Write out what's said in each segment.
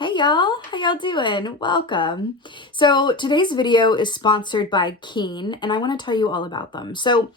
Hey y'all, how y'all doing? Welcome. So today's video is sponsored by Keen, and I want to tell you all about them. So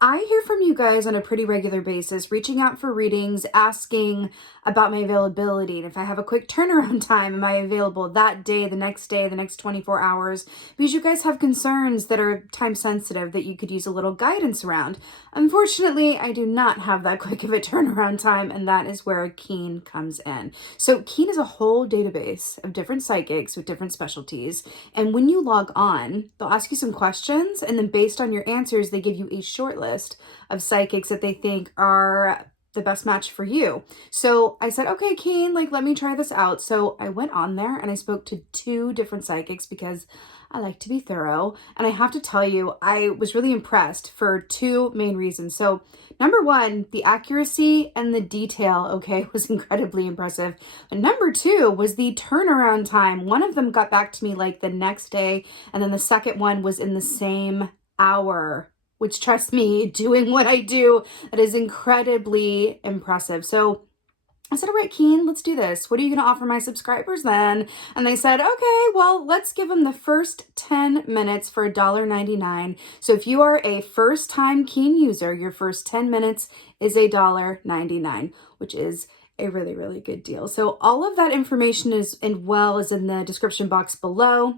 I hear from you guys on a pretty regular basis, reaching out for readings, asking about my availability. And if I have a quick turnaround time, am I available that day, the next 24 hours? Because you guys have concerns that are time sensitive that you could use a little guidance around. Unfortunately, I do not have that quick of a turnaround time, and that is where Keen comes in. So Keen is a whole database of different psychics with different specialties. And when you log on, they'll ask you some questions, and then based on your answers, they give you a short list of psychics that they think are the best match for you. So I said, okay, Keen, let me try this out. So I went on there and I spoke to 2 different psychics because I like to be thorough. And I have to tell you, I was really impressed for 2 main reasons. So number 1, the accuracy and the detail, okay, was incredibly impressive. And number 2 was the turnaround time. One of them got back to me the next day, and then the second one was in the same hour, which, trust me, doing what I do, that is incredibly impressive. So I said, all right, Keen, let's do this. What are you going to offer my subscribers then? And they said, okay, well, let's give them the first 10 minutes for $1.99. So if you are a first-time Keen user, your first 10 minutes is $1.99, which is a really, really good deal. So all of that information is in the description box below.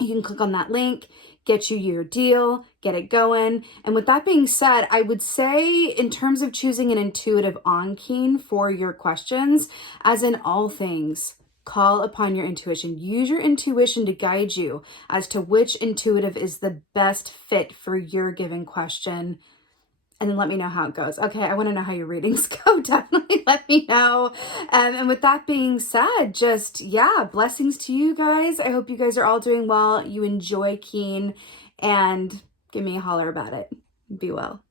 You can click on that link, get you your deal, get it going. And with that being said, I would say in terms of choosing an intuitive on Keen for your questions, as in all things, call upon your intuition. Use your intuition to guide you as to which intuitive is the best fit for your given question. And then let me know how it goes. Okay, I want to know how your readings go. Definitely let me know. And with that being said, blessings to you guys. I hope you guys are all doing well. You enjoy Keen, and give me a holler about it. Be well.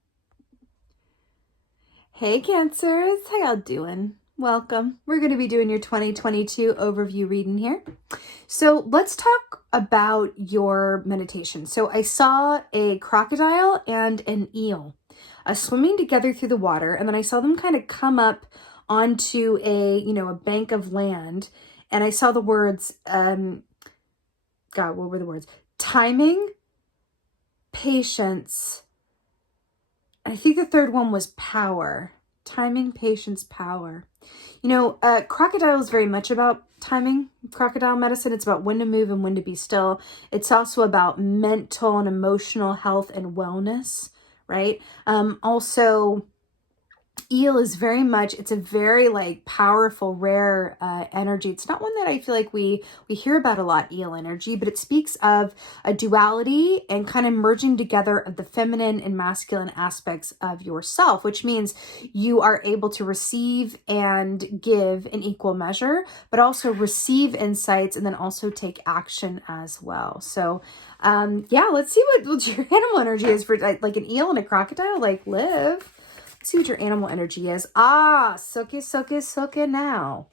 Hey Cancers, how y'all doing? Welcome. We're going to be doing your 2022 overview reading here. So let's talk about your meditation. So I saw a crocodile and an eel swimming together through the water, and then I saw them kind of come up onto a bank of land, and I saw the words, God, what were the words? Timing, patience, I think the third one was power. Timing, patience, power. Crocodile is very much about timing. Crocodile medicine, it's about when to move and when to be still. It's also about mental and emotional health and wellness, right? Also, eel is very much, it's a very powerful, rare energy. It's not one that I feel like we hear about a lot, eel energy, but it speaks of a duality and kind of merging together of the feminine and masculine aspects of yourself, which means you are able to receive and give in equal measure, but also receive insights and then also take action as well. So let's see what your animal energy is for an eel and a crocodile, live. See what your animal energy is. Soke now.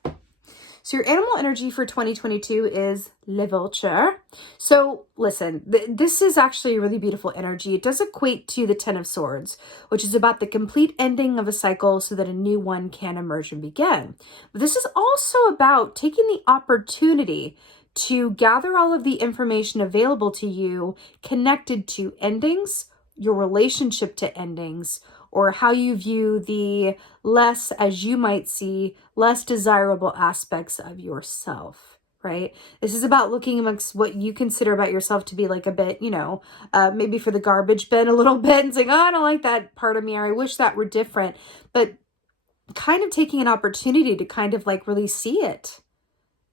So your animal energy for 2022 is Le Vulture. So listen, this is actually a really beautiful energy. It does equate to the 10 of Swords, which is about the complete ending of a cycle so that a new one can emerge and begin. But this is also about taking the opportunity to gather all of the information available to you connected to endings, your relationship to endings, or how you view the less, as you might see, less desirable aspects of yourself, right? This is about looking amongst what you consider about yourself to be a bit, maybe for the garbage bin a little bit and saying, oh, I don't like that part of me, or I wish that were different. But kind of taking an opportunity to kind of really see it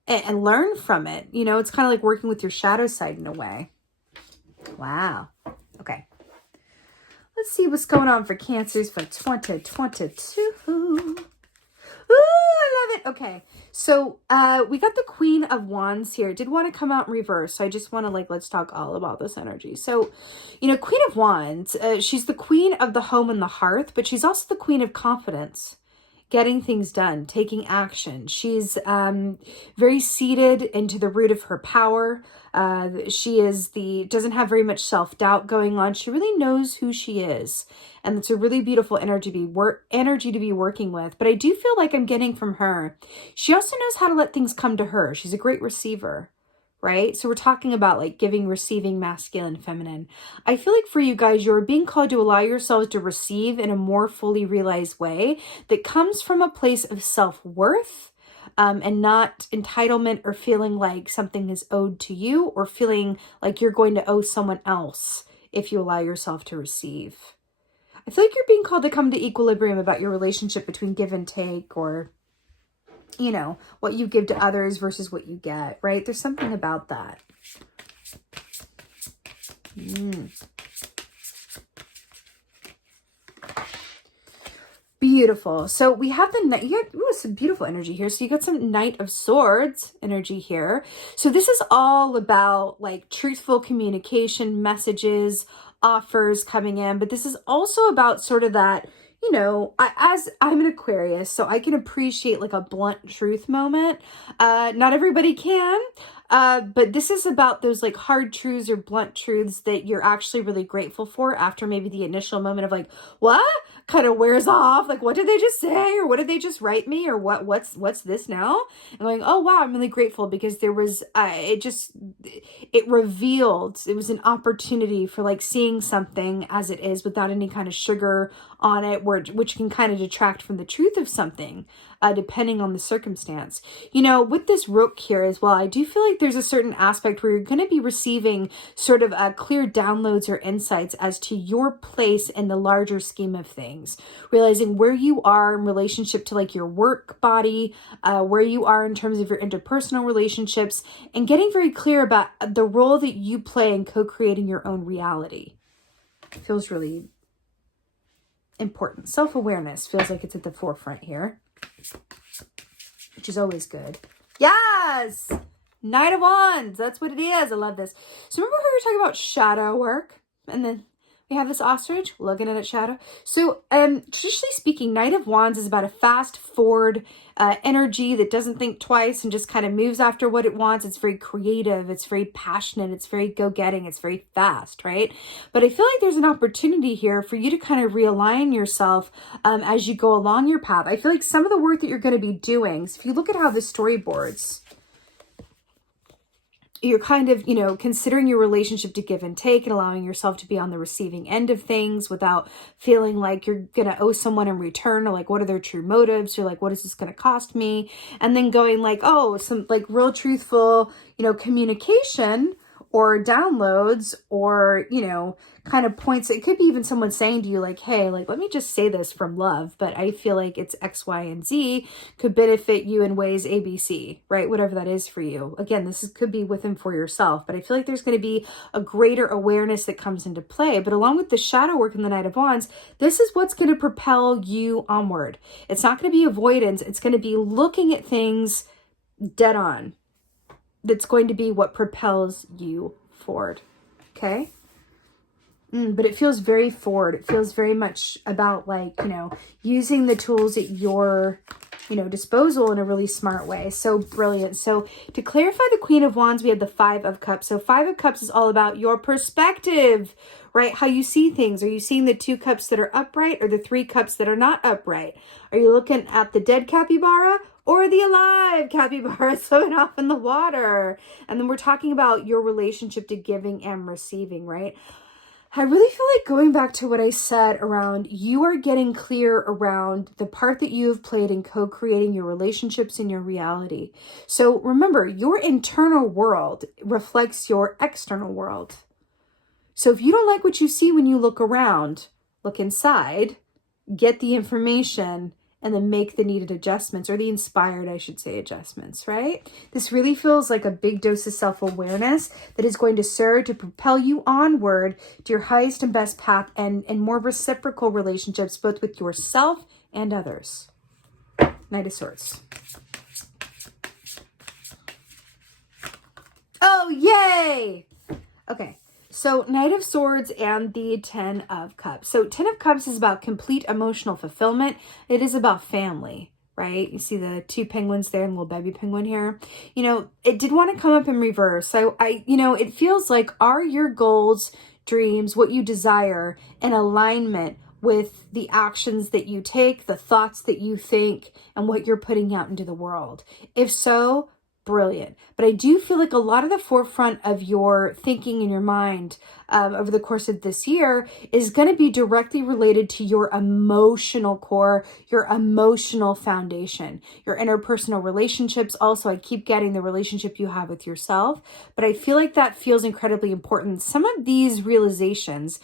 and learn from it. It's kind of like working with your shadow side in a way. Wow. Okay. Let's see what's going on for Cancers for 2022. Ooh, I love it. Okay, so we got the Queen of Wands here. Did want to come out in reverse, so I just want to let's talk all about this energy. So, Queen of Wands, she's the queen of the home and the hearth, but she's also the queen of confidence, getting things done, taking action. She's very seated into the root of her power. She doesn't have very much self-doubt going on. She really knows who she is. And it's a really beautiful energy to be working with. But I do feel like I'm getting from her, she also knows how to let things come to her. She's a great receiver, right? So we're talking about like giving, receiving, masculine, feminine. I feel like for you guys, you're being called to allow yourselves to receive in a more fully realized way that comes from a place of self-worth, and not entitlement or feeling like something is owed to you or feeling like you're going to owe someone else if you allow yourself to receive. I feel like you're being called to come to equilibrium about your relationship between give and take, or, you know, what you give to others versus what you get, right? There's something about that. Beautiful. So we have some beautiful energy here. So you got some Knight of Swords energy here. So this is all about like truthful communication, messages, offers coming in, but this is also about sort of that, you know, as I'm an Aquarius, so I can appreciate like a blunt truth moment. Not everybody can, but this is about those like hard truths or blunt truths that you're actually really grateful for after maybe the initial moment of like, what? Kind of wears off. Like, what did they just say? Or what did they just write me? Or what's this now? And going, oh, wow, I'm really grateful because there was, it revealed, it was an opportunity for like seeing something as it is without any kind of sugar on it, which can kind of detract from the truth of something, depending on the circumstance. You know, with this Rook here as well, I do feel like there's a certain aspect where you're going to be receiving sort of clear downloads or insights as to your place in the larger scheme of things, realizing where you are in relationship to like your work body, where you are in terms of your interpersonal relationships, and getting very clear about the role that you play in co-creating your own reality. It feels really important. Self-awareness feels like it's at the forefront here, which is always good. Yes! Knight of Wands. That's what it is. I love this. So remember how we were talking about shadow work? And then we have this ostrich looking at its shadow. So traditionally speaking, Knight of Wands is about a fast forward energy that doesn't think twice and just kind of moves after what it wants. It's very creative. It's very passionate. It's very go-getting. It's very fast, right? But I feel like there's an opportunity here for you to kind of realign yourself as you go along your path. I feel like some of the work that you're going to be doing, so if you look at how the storyboards, you're kind of, you know, considering your relationship to give and take and allowing yourself to be on the receiving end of things without feeling like you're going to owe someone in return, or like, what are their true motives? You're like, what is this going to cost me? And then going like, oh, some like real truthful, you know, communication or downloads or, you know, kind of points. It could be even someone saying to you like, hey, like, let me just say this from love, but I feel like it's X, Y, and Z could benefit you in ways ABC, right? Whatever that is for you. Again, could be with and for yourself, but I feel like there's going to be a greater awareness that comes into play. But along with the shadow work in the Knight of Wands, this is what's going to propel you onward. It's not going to be avoidance. It's going to be looking at things dead on. That's going to be what propels you forward. Okay. But it feels very forward. It feels very much about like, you know, using the tools at your, you know, disposal in a really smart way. So brilliant. So to clarify the Queen of Wands, we have the Five of Cups. So Five of Cups is all about your perspective, right? How you see things. Are you seeing the 2 cups that are upright or the 3 cups that are not upright? Are you looking at the dead capybara or the alive capybara swimming off in the water? And then we're talking about your relationship to giving and receiving, right? I really feel like going back to what I said around you are getting clear around the part that you have played in co-creating your relationships and your reality. So remember, your internal world reflects your external world. So if you don't like what you see when you look around, look inside, get the information, and then make the needed adjustments, or the inspired, I should say, adjustments, right? This really feels like a big dose of self-awareness that is going to serve to propel you onward to your highest and best path and more reciprocal relationships, both with yourself and others. Knight of Swords. Oh, yay! Okay. So Knight of Swords and the Ten of Cups. So Ten of Cups is about complete emotional fulfillment. It is about family, right? You see the two penguins there and the little baby penguin here. You know, it did want to come up in reverse. So it feels like, are your goals, dreams, what you desire in alignment with the actions that you take, the thoughts that you think, and what you're putting out into the world? If so, brilliant. But I do feel like a lot of the forefront of your thinking in your mind over the course of this year is going to be directly related to your emotional core, your emotional foundation, your interpersonal relationships. Also, I keep getting the relationship you have with yourself, but I feel like that feels incredibly important. Some of these realizations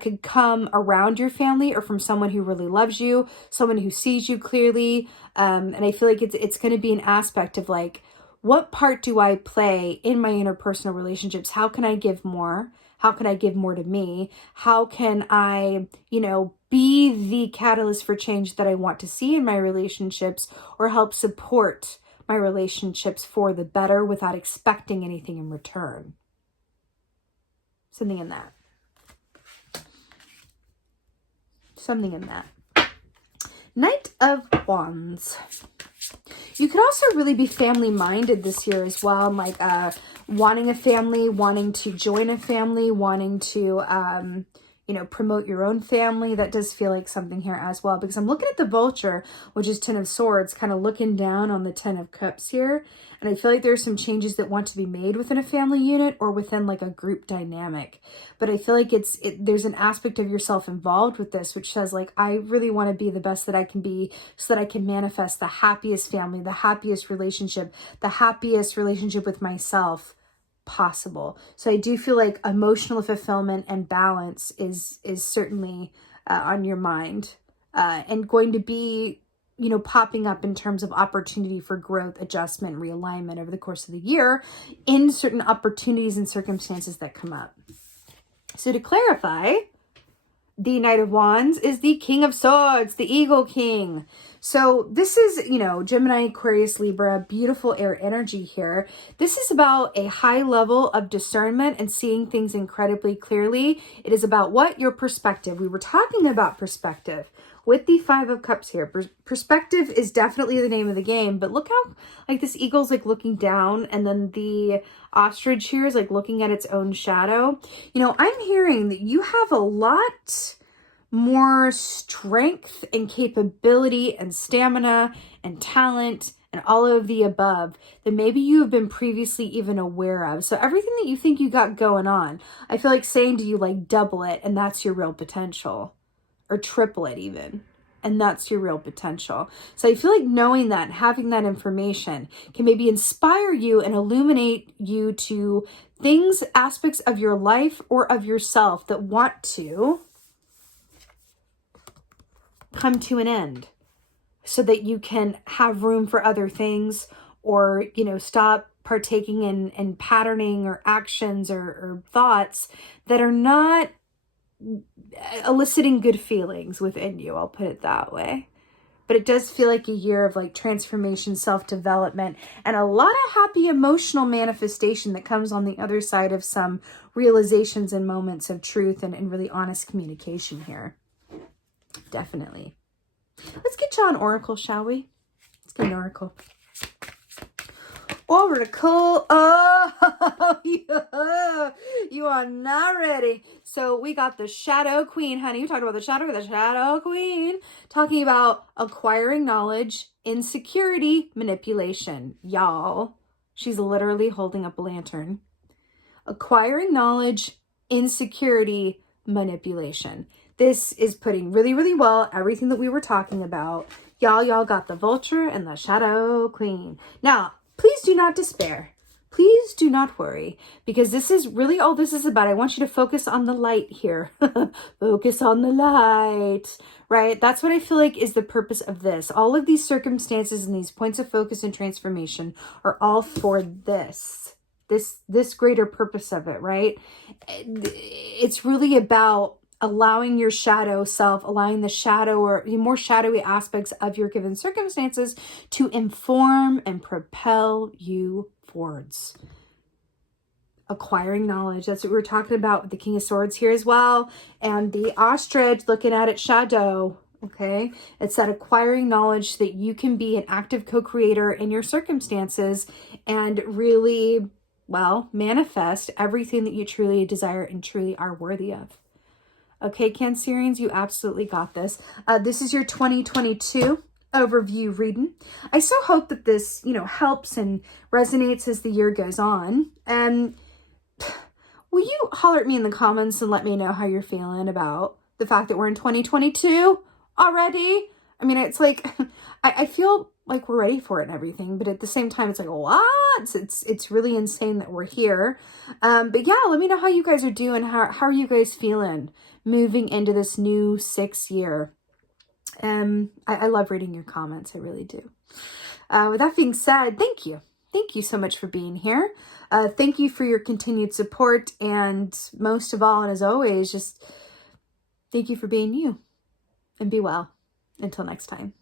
could come around your family or from someone who really loves you, someone who sees you clearly. And I feel like it's going to be an aspect of like, what part do I play in my interpersonal relationships? How can I give more? How can I give more to me? How can I, be the catalyst for change that I want to see in my relationships, or help support my relationships for the better without expecting anything in return? Something in that. Something in that. Knight of Wands. You could also really be family-minded this year as well, like wanting a family, wanting to join a family, wanting to, promote your own family. That does feel like something here as well, because I'm looking at the Vulture, which is Ten of Swords, kind of looking down on the Ten of Cups here. And I feel like there's some changes that want to be made within a family unit or within like a group dynamic. But I feel like there's an aspect of yourself involved with this, which says like, I really want to be the best that I can be so that I can manifest the happiest family, the happiest relationship with myself possible. So I do feel like emotional fulfillment and balance is certainly on your mind and going to be popping up in terms of opportunity for growth, adjustment, realignment over the course of the year in certain opportunities and circumstances that come up. So to clarify, the Knight of Wands is the King of Swords, the Eagle King. So this is, Gemini, Aquarius, Libra, beautiful air energy here. This is about a high level of discernment and seeing things incredibly clearly. It is about what? Your perspective. We were talking about perspective with the Five of Cups here. Perspective is definitely the name of the game, but look how like this eagle's like looking down, and then the ostrich here is like looking at its own shadow. I'm hearing that you have a lot more strength and capability and stamina and talent and all of the above than maybe you have been previously even aware of. So everything that you think you got going on, I feel like saying to you, like, double it, and that's your real potential, or triple it even, and that's your real potential. So I feel like knowing that and having that information can maybe inspire you and illuminate you to things, aspects of your life or of yourself that want to come to an end so that you can have room for other things, or, stop partaking in patterning or actions or thoughts that are not eliciting good feelings within you. I'll put it that way. But it does feel like a year of like transformation, self-development, and a lot of happy emotional manifestation that comes on the other side of some realizations and moments of truth and really honest communication here. Definitely. Let's get you on Oracle, shall we? Let's get an Oracle. Oracle. Oh, yeah. You are not ready. So we got the Shadow Queen, honey. We talked about the Shadow Queen. Talking about acquiring knowledge, insecurity, manipulation. Y'all, she's literally holding up a lantern. Acquiring knowledge, insecurity, manipulation. This is putting really, really well everything that we were talking about. Y'all got the Vulture and the Shadow Queen. Now, please do not despair. Please do not worry, because this is really all this is about. I want you to focus on the light here. Focus on the light, right? That's what I feel like is the purpose of this. All of these circumstances and these points of focus and transformation are all for this greater purpose of it, right? It's really about allowing your shadow self, allowing the shadow or the more shadowy aspects of your given circumstances to inform and propel you forwards. acquiring knowledge. That's what we were talking about with the King of Swords here as well. And the ostrich looking at its shadow. Okay. It's that acquiring knowledge so that you can be an active co-creator in your circumstances and really, well, manifest everything that you truly desire and truly are worthy of. Okay, Cancerians, you absolutely got this. This is your 2022 overview reading. I so hope that this, helps and resonates as the year goes on. And will you holler at me in the comments and let me know how you're feeling about the fact that we're in 2022 already? I mean, it's like, I feel like we're ready for it and everything, but at the same time, it's like, what? It's really insane that we're here. But yeah, let me know how you guys are doing. How are you guys feeling moving into this new 6th year? I love reading your comments. I really do. With that being said, thank you. Thank you so much for being here. Thank you for your continued support. And most of all, and as always, just thank you for being you. And be well. Until next time.